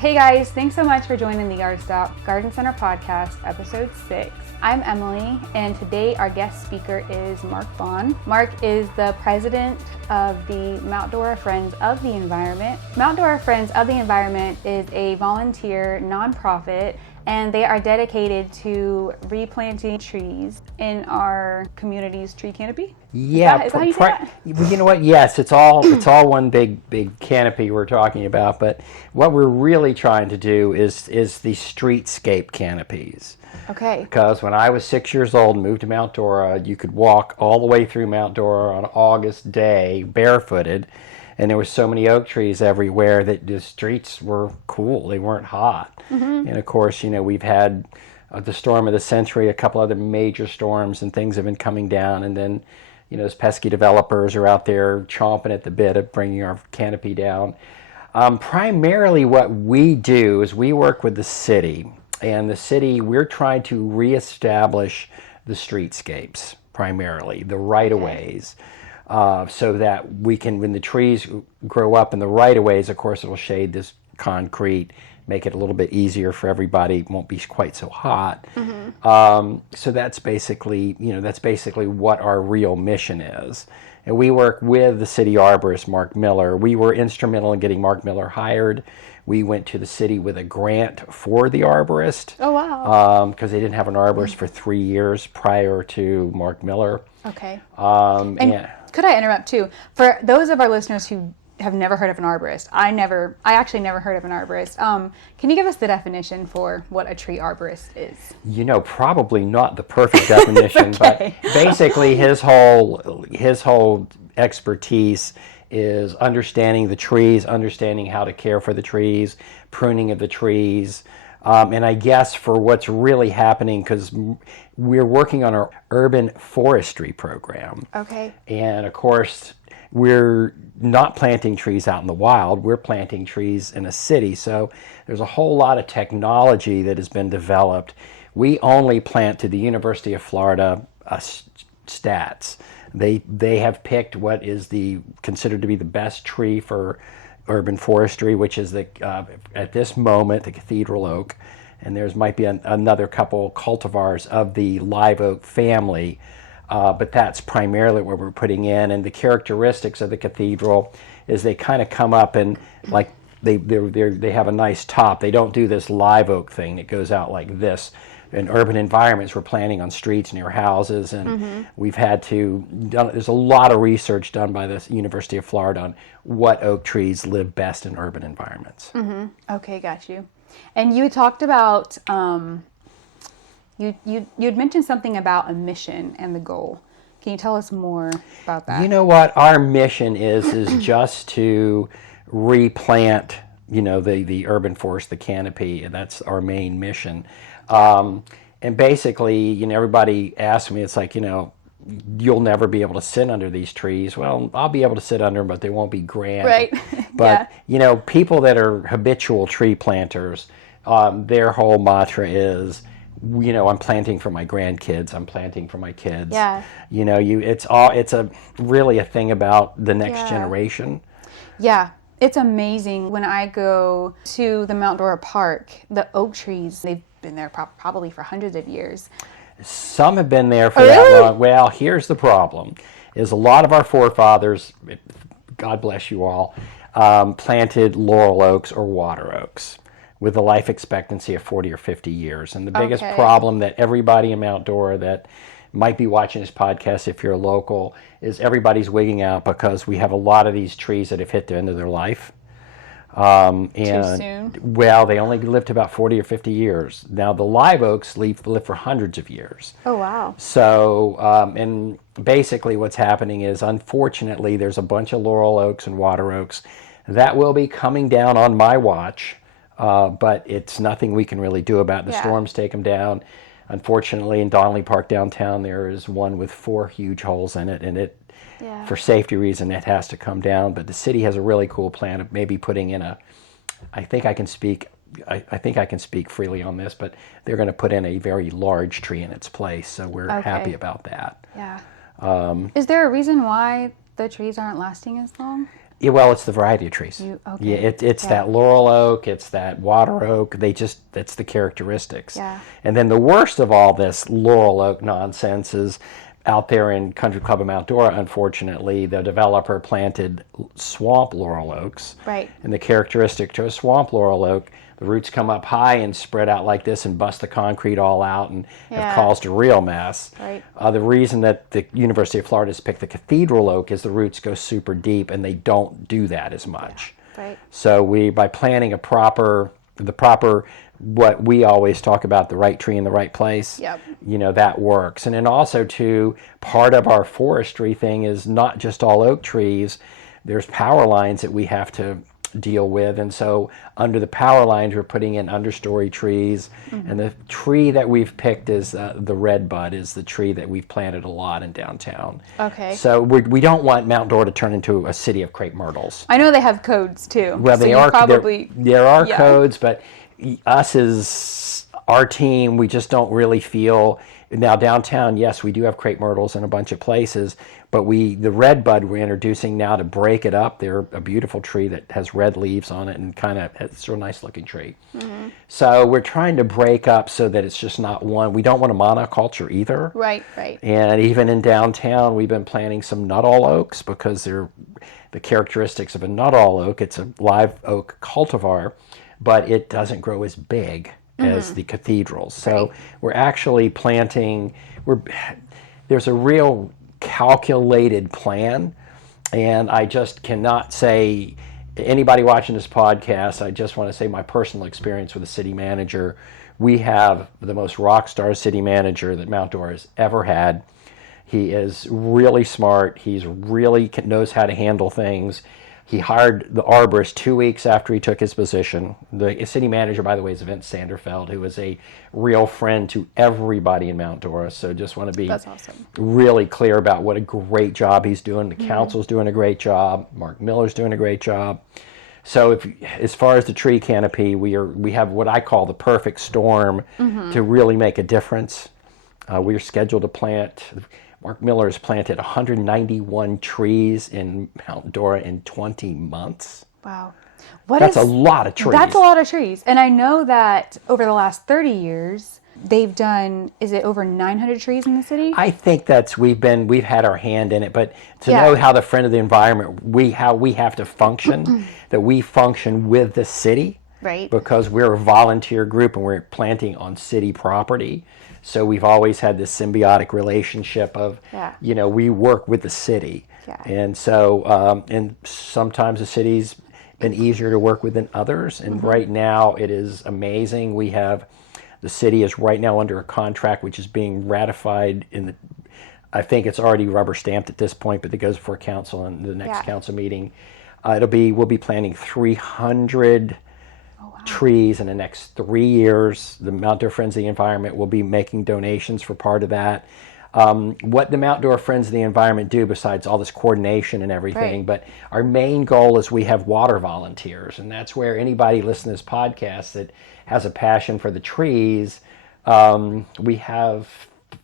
Hey guys, thanks so much for joining the Yard Stop Garden Center podcast, episode 6. I'm Emily, and today our guest speaker is Mark Vaughn. Mark is the president of the Mount Dora Friends of the Environment. Mount Dora Friends of the Environment is a volunteer nonprofit, and they are dedicated to replanting trees in our community's tree canopy. Yeah, is that how you say that? You know what? Yes, it's all one big canopy we're talking about. But what we're really trying to do is the streetscape canopies. Okay. Because when I was 6 years old and moved to Mount Dora, you could walk all the way through Mount Dora on an August day barefooted, and there were so many oak trees everywhere that the streets were cool. They weren't hot. Mm-hmm. And of course, you know, we've had the storm of the century, a couple other major storms, and things have been coming down, and then you know, those pesky developers are out there chomping at the bit of bringing our canopy down. Primarily what we do is we work with the city. And the city, we're trying to reestablish the streetscapes, primarily, the right-of-ways, so that we can, when the trees grow up in the right-of-ways, of course, it'll shade this concrete, make it a little bit easier for everybody. It won't be quite so hot. Mm-hmm. So that's basically, what our real mission is. And we work with the city arborist, Mark Miller. We were instrumental in getting Mark Miller hired. We went to the city with a grant for the arborist. Oh, wow. Because they didn't have an arborist for 3 years prior to Mark Miller. Okay. Could I interrupt too? For those of our listeners who have never heard of an arborist, I actually never heard of an arborist. Can you give us the definition for what a tree arborist is? You know, probably not the perfect definition, okay. But basically his whole expertise is understanding the trees, understanding how to care for the trees, pruning of the trees. And I guess for what's really happening, because we're working on our urban forestry program. Okay. And of course, we're not planting trees out in the wild, we're planting trees in a city. So there's a whole lot of technology that has been developed. We only plant to the University of Florida stats. They have picked what is considered to be the best tree for urban forestry, which is at this moment the cathedral oak, and there's might be another couple cultivars of the live oak family. But that's primarily what we're putting in, and the characteristics of the cathedral is they kind of come up and like they have a nice top. They don't do this live oak thing that goes out like this. In urban environments, we're planting on streets near houses, and we've had to. There's a lot of research done by the University of Florida on what oak trees live best in urban environments. Mm-hmm. Okay, got you. And you talked about. You'd mentioned something about a mission and the goal. Can you tell us more about that? You know what? Our mission is just to replant, you know, the urban forest, the canopy, and that's our main mission. And basically, you know, everybody asks me, it's like, you know, you'll never be able to sit under these trees. Well, I'll be able to sit under them, but they won't be grand. Right. But, you know, people that are habitual tree planters, their whole mantra is, you know, I'm planting for my grandkids. I'm planting for my kids. Yeah. You know, it's really a thing about the next generation. Yeah. It's amazing when I go to the Mount Dora Park, the oak trees, they've been there probably for hundreds of years. Some have been there for that long. Well, here's the problem, is a lot of our forefathers, God bless you all, planted laurel oaks or water oaks with a life expectancy of 40 or 50 years. And the biggest problem that everybody in Mount Dora that might be watching this podcast, if you're local, is everybody's wigging out because we have a lot of these trees that have hit the end of their life. And too soon? Well, they only live to about 40 or 50 years. Now, the live oaks live for hundreds of years. Oh, wow. So, and basically what's happening is, unfortunately, there's a bunch of laurel oaks and water oaks that will be coming down on my watch, but it's nothing we can really do about it. The storms take them down. Unfortunately, in Donnelly Park downtown, there is one with 4 huge holes in it, and for safety reason, it has to come down. But the city has a really cool plan of maybe putting in I think I can speak freely on this, but they're going to put in a very large tree in its place. So we're happy about that. Yeah. Is there a reason why the trees aren't lasting as long? Yeah, well, it's the variety of trees. Okay. Yeah, it's that laurel oak, it's that water oak. That's the characteristics. Yeah. And then the worst of all this laurel oak nonsense is out there in Country Club of Mount Dora. Unfortunately, the developer planted swamp laurel oaks. Right. And the characteristic to a swamp laurel oak, the roots come up high and spread out like this and bust the concrete all out and have caused a real mess. Right. The reason that the University of Florida has picked the cathedral oak is the roots go super deep and they don't do that as much. Yeah. Right. So by planting the proper, what we always talk about, the right tree in the right place, Yep. that works. And then also too, part of our forestry thing is not just all oak trees. There's power lines that we have to deal with, and so under the power lines we're putting in understory trees. And the tree that we've picked is the red bud is the tree that we've planted a lot in downtown. Okay. So we don't want Mount Dora to turn into a city of crepe myrtles. I know they have codes too. Well, so they you are probably there are codes, but us as our team, we just don't really feel. Now downtown, yes, we do have crepe myrtles in a bunch of places, but the red bud we're introducing now to break it up. They're a beautiful tree that has red leaves on it and it's a nice looking tree. So we're trying to break up so that it's just not one. We don't want a monoculture either. Right. And even in downtown, we've been planting some nut-all oaks because they're the characteristics of a nut-all oak. It's a live oak cultivar, but it doesn't grow as big as the cathedrals. So we're actually planting, there's a real calculated plan, and I just cannot say, anybody watching this podcast, I just want to say my personal experience with the city manager, we have the most rock star city manager that Mount Dora has ever had. He is really smart. He's really knows how to handle things. He hired the arborist 2 weeks after he took his position. The city manager, by the way, is Vince Sanderfeld, who is a real friend to everybody in Mount Dora. So just want to be really clear about what a great job he's doing. The council's doing a great job. Mark Miller's doing a great job. So as far as the tree canopy, we have what I call the perfect storm to really make a difference. We are scheduled to plant. Mark Miller has planted 191 trees in Mount Dora in 20 months. Wow. That's a lot of trees. That's a lot of trees. And I know that over the last 30 years, they've done, is it over 900 trees in the city? I think we've had our hand in it, but to know how the friend of the environment, how we have to function, that we function with the city. Right. Because we're a volunteer group and we're planting on city property. So we've always had this symbiotic relationship of, we work with the city. Yeah. And so, and sometimes the city's been easier to work with than others. And right now it is amazing. The city is right now under a contract which is being ratified I think it's already rubber stamped at this point, but it goes before council in the next council meeting. We'll be planting 300 trees in the next 3 years. The Mount Dora Friends of the Environment will be making donations for part of that. What the Mount Dora Friends of the Environment do besides all this coordination and everything, but our main goal is we have water volunteers, and that's where anybody listening to this podcast that has a passion for the trees, we have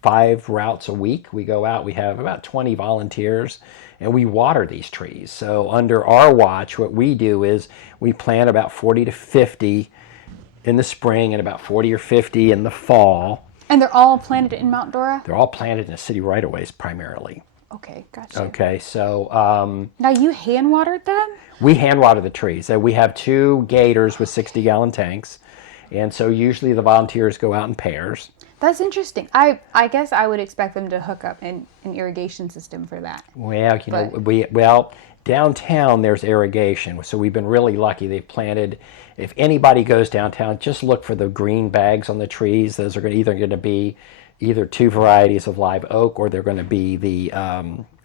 5 routes a week. We go out, we have about 20 volunteers, and we water these trees. So under our watch, what we do is we plant about 40 to 50 in the spring and about 40 or 50 in the fall. And they're all planted in Mount Dora? They're all planted in the city right-of-ways primarily. Okay, gotcha. Okay, so... now you hand watered them? We hand water the trees. We have 2 gators with 60-gallon tanks, and so usually the volunteers go out in pairs. That's interesting. I guess I would expect them to hook up an irrigation system for that. Well, downtown there's irrigation, so we've been really lucky. They've planted. If anybody goes downtown, just look for the green bags on the trees. Those are either going to be 2 varieties of live oak, or they're going to be the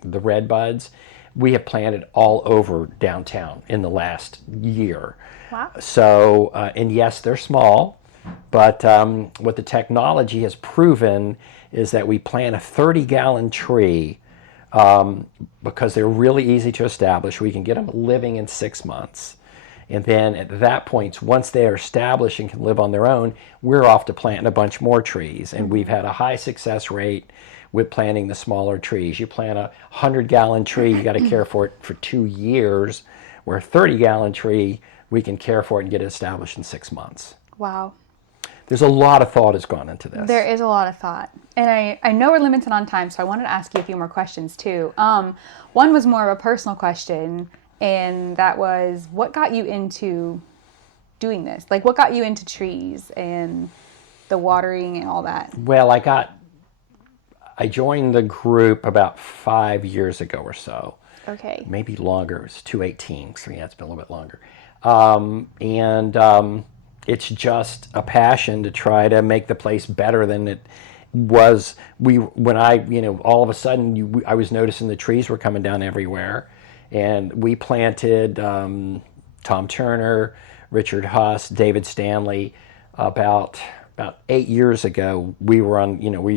red buds. We have planted all over downtown in the last year. Wow. So, and yes, they're small. But what the technology has proven is that we plant a 30-gallon tree because they're really easy to establish. We can get them living in 6 months. And then at that point, once they are established and can live on their own, we're off to planting a bunch more trees. And we've had a high success rate with planting the smaller trees. You plant a 100-gallon tree, you got to care for it for 2 years, where a 30-gallon tree, we can care for it and get it established in 6 months. Wow. There's a lot of thought has gone into this. There is a lot of thought. And I know we're limited on time, so I wanted to ask you a few more questions too. One was more of a personal question, and that was, what got you into doing this? Like, what got you into trees and the watering and all that? Well, I joined the group about 5 years ago or so. Okay. Maybe longer. It was 2018, so yeah, it's been a little bit longer. It's just a passion to try to make the place better than it was. All of a sudden, I was noticing the trees were coming down everywhere, and we planted Tom Turner, Richard Huss, David Stanley about 8 years ago. We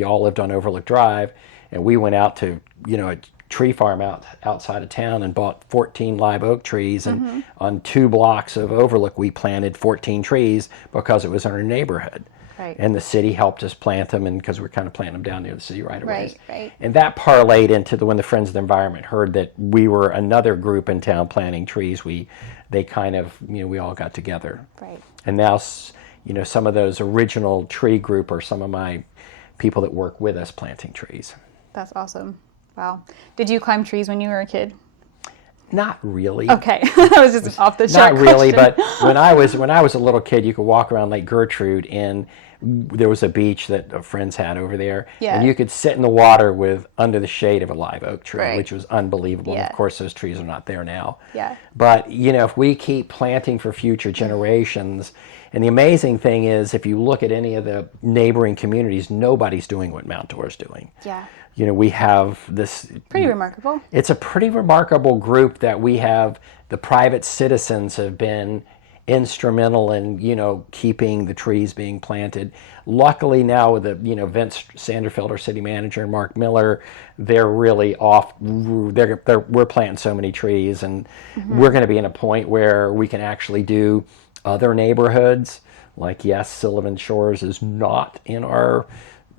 all lived on Overlook Drive, and we went out to a tree farm outside of town and bought 14 live oak trees, and on 2 blocks of Overlook we planted 14 trees because it was in our neighborhood. Right. And the city helped us plant them, and because we're kind of planting them down near the city right away. Right. And that parlayed into when the Friends of the Environment heard that we were another group in town planting trees. We all got together. Right. And now, some of those original tree group are some of my people that work with us planting trees. That's awesome. Wow. Did you climb trees when you were a kid? Not really. Okay. That was just off the shot Not really, question. but when I was a little kid, you could walk around Lake Gertrude, and there was a beach that friends had over there. Yeah. And you could sit in the water under the shade of a live oak tree, Right. which was unbelievable. Yeah. And of course, those trees are not there now. Yeah. But, if we keep planting for future generations, and the amazing thing is, if you look at any of the neighboring communities, nobody's doing what Mount Dora is doing. Yeah. We have this... Pretty remarkable. It's a pretty remarkable group that we have. The private citizens have been instrumental in, keeping the trees being planted. Luckily now with Vince Sanderfeld, our city manager, and Mark Miller, they're really off. We're planting so many trees, and we're going to be in a point where we can actually do other neighborhoods. Like, yes, Sullivan Shores is not in our...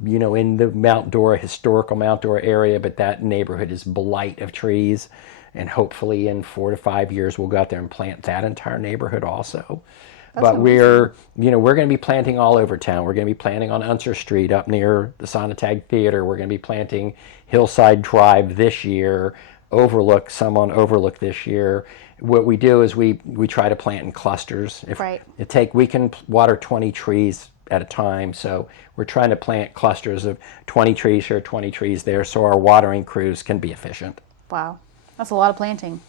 in the historical Mount Dora area, but that neighborhood is blight of trees. And hopefully in 4 to 5 years, we'll go out there and plant that entire neighborhood also. But we're going to be planting all over town. We're going to be planting on Unser Street up near the Sonatag Theater. We're going to be planting Hillside Drive this year, some on Overlook this year. What we do is we try to plant in clusters. We can water 20 trees at a time, so we're trying to plant clusters of 20 trees here, 20 trees there, so our watering crews can be efficient. Wow, that's a lot of planting.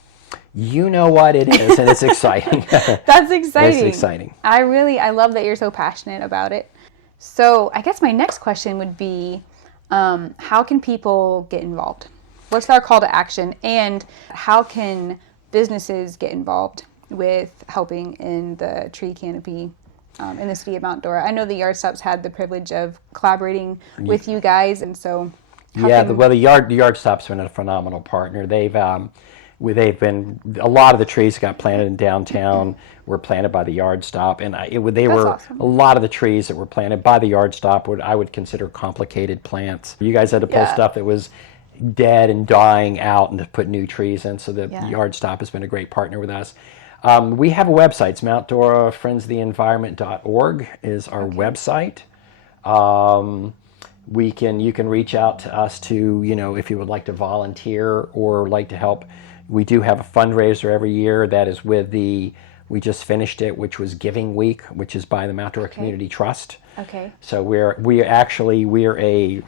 You know what it is, and it's exciting. That's exciting. It's exciting. I love that you're so passionate about it. So I guess my next question would be, how can people get involved? What's our call to action, and how can businesses get involved with helping in the tree canopy in the city of Mount Dora? I know the Yard Stops had the privilege of collaborating with you guys, and so the Yard Stop's been a phenomenal partner. They've been, a lot of the trees that got planted in downtown were planted by the Yard Stop, and awesome. A lot of the trees that were planted by the Yard Stop I would consider complicated plants. You guys had to pull stuff that was dead and dying out and to put new trees in, so the Yard Stop has been a great partner with us. We have a website. It's Mount Dora Friends of the Environment.org is our website. You can reach out to us if you would like to volunteer or like to help. We do have a fundraiser every year that is we just finished it, which was Giving Week, which is by the Mount Dora Community Trust. Okay. So we're a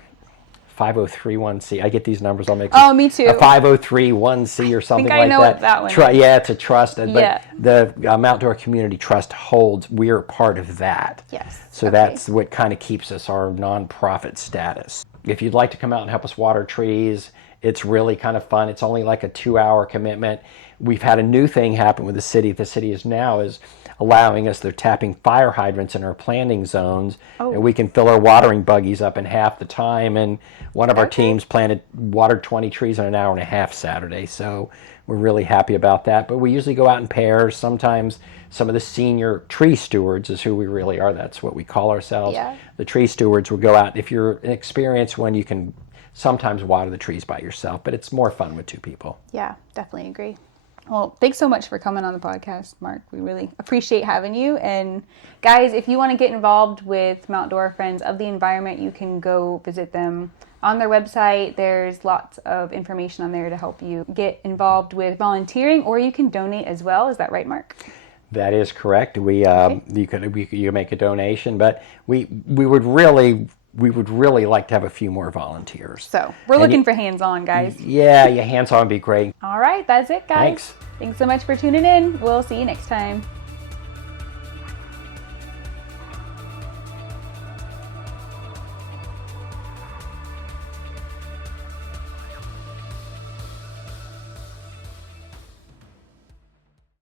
503(c). I get these numbers. I'll make. Oh, me too. A 503(c) or something like that. I know what that one is. It's a trust. But the Mount Dora Community Trust holds. We're part of that. Yes. So that's what kind of keeps us our nonprofit status. If you'd like to come out and help us water trees, it's really kind of fun. It's only like a 2-hour commitment. We've had a new thing happen with the city. The city is allowing us, they're tapping fire hydrants in our planting zones, and we can fill our watering buggies up in half the time. And one of our teams watered 20 trees in an hour and a half Saturday, so we're really happy about that. But we usually go out in pairs. Sometimes some of the senior tree stewards is who we really are. That's what we call ourselves. Yeah. The tree stewards will go out. If you're an experienced one, you can sometimes water the trees by yourself, but it's more fun with two people. Yeah, definitely agree. Well, thanks so much for coming on the podcast, Mark. We really appreciate having you. And guys, if you want to get involved with Mount Dora Friends of the Environment, you can go visit them on their website. There's lots of information on there to help you get involved with volunteering, or you can donate as well. Is that right, Mark? That is correct. You can make a donation, but we would really like to have a few more volunteers. So we're looking for hands-on, guys. Yeah, hands-on would be great. All right, that's it, guys. Thanks. Thanks so much for tuning in. We'll see you next time.